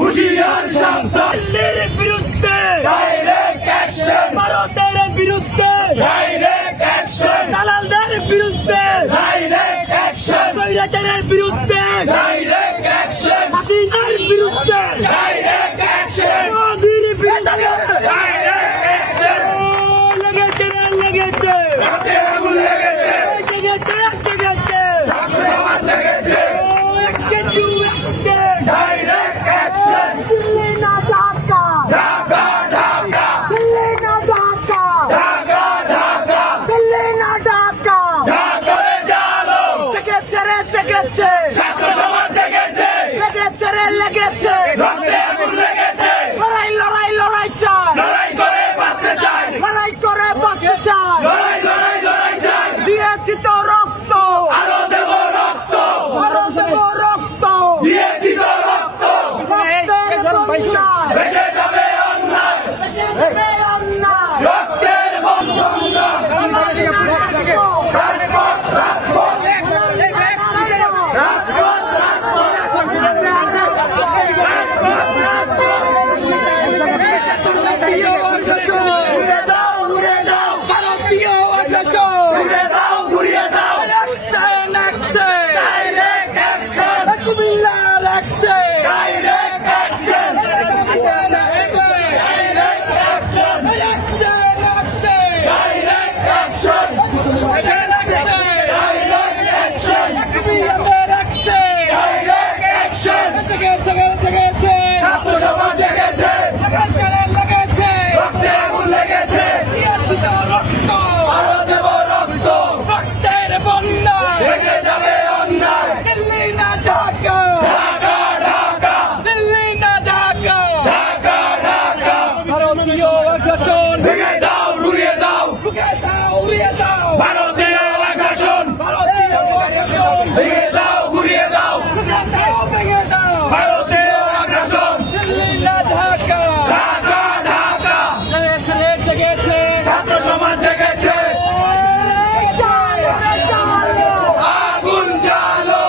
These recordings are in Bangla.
হুঁশিয়ার সাবধান, দিল্লির বিরুদ্ধে ডাইরেক্ট অ্যাকশন, ভারতের বিরুদ্ধে ডাইরেক্ট অ্যাকশন, দালালদের বিরুদ্ধে ডাইরেক্ট অ্যাকশন, স্বৈরাচারের বিরুদ্ধে ডাইরেক্ট অ্যাকশন, হাসিনার বিরুদ্ধে ডাইরেক্ট অ্যাকশন, মোদির বিরুদ্ধে ডাইরেক্ট অ্যাকশন। লেগেছে রে লেগেছে, হাতে আগুন লেগেছে, লেগেছে লেগেছে, সমাজ লেগেছে, action to action, direct action. Delhi না ঢাকা, ঢাকা ঢাকা, দিল্লি না ঢাকা, ঢাকা ঢাকা, দিল্লি না ঢাকা, ঢাকা রে জালো, জেগেছে রে জেগেছে, ছাত্র সমাজ জেগেছে, লেগেছে রে লেগেছে, রক্তে আগুন লেগেছে, লড়াই লড়াই লড়াই চাই, লড়াই করে বাঁচতে চাই, লড়াই করে বাঁচতে চাই, লড়াই লড়াই লড়াই চাই, দিয়েছি তো রক্ত, আরো দেব রক্ত, আরো দেব রক্ত, দিয়েছি তো রক্ত, রক্তের বন্যায় ভেসে যাবে অন্যায়, ভেসে যাবে অন্যায়, রক্তের বন্যা, রাজপথ রাজপথ, রাজপথ ছাত্র সমাজ জেগেছে, লেগেছে, রক্তে আগুন লেগেছে, রক্ত, আরো দেব রক্ত, রক্তের বন্যা ভেসে যাবে অন্যায়, দিল্লি না ঢাকা, ঢাকা ঢাকা, দিল্লি না ঢাকা, ঢাকা ঢাকা, ভারতীয় আগ্রাসন ভেঙে দাও উড়িয়ে দাও, ভেঙে দাও উড়িয়ে দাও, ভারতীয় আগ্রাসন, ভারতীয় আগ্রাসন ভেঙে দাও উড়িয়ে দাও, ভেঙে দাও ভেঙে দাও, ভারতীয় আগ্রাসন, দিল্লি না ঢাকা, ঢাকা ঢাকা, জেগেছে জেগেছে, ছাত্র সমাজ জেগেছে, আগুন জ্বালো,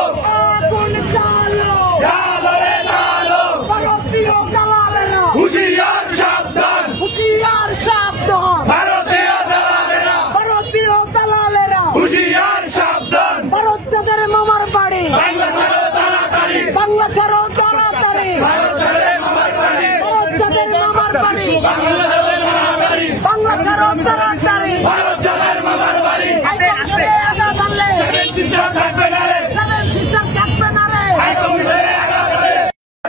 আগুন জ্বালো, জ্বালো রে জ্বালো, ভারতীয় দালালেরা, হুঁশিয়ার সাবধান, হুঁশিয়ার সাবধান, ভারতীয় দালালেরা, ভারতীয় দালালেরা, হুঁশিয়ার সাবধান, ভারত যাদের মামার বাড়ি, বাংলা ছাড়ো তাড়াতাড়ি, বাংলা ছাড়ো তাড়াতাড়ি, ভারত যাদের মামার বাড়ি, ভারত যাদের মামার বাড়ি, বাংলা ছাড়ো তাড়াতাড়ি, বাংলা ছাড়ো তাড়াতাড়ি, ভারত যাদের মামার বাড়ি, আস্তে আস্তে আগা বাড়লে সেভেন সিস্টার থাকবে না রে, সেভেন সিস্টার থাকবে না রে, কমিশনে আগা বাড়লে,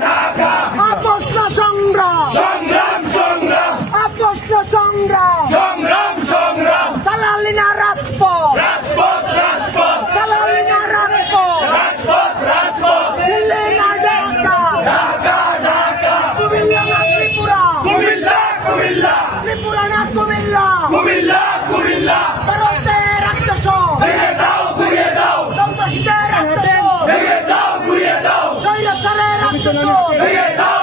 ঢাকা আপোষ না সংগ্রাম, সংগ্রাম সংগ্রাম, আপোষ না সংগ্রাম, সংগ্রাম সংগ্রাম, দালালি না রাজপথ, রাজপথ রাজপথ, দালালি না রাজপথ, রাজপথ রাজপথ, দিল্লি না ঢাকা, ঢাকা ঢাকা, কুমিল্লা না ত্রিপুরা, কুমিল্লা কুমিল্লা, ত্রিপুরা না কুমিল্লা, কুমিল্লা কুমিল্লা, ভারতের আগ্রাসন ভেঙে দাও ঘুরিয়ে দাও, সন্ত্রাসীদের আগ্রাসন ভেঙে দাও ঘুরিয়ে দাও, স্বৈরাচারের আগ্রাসন ভেঙে দাও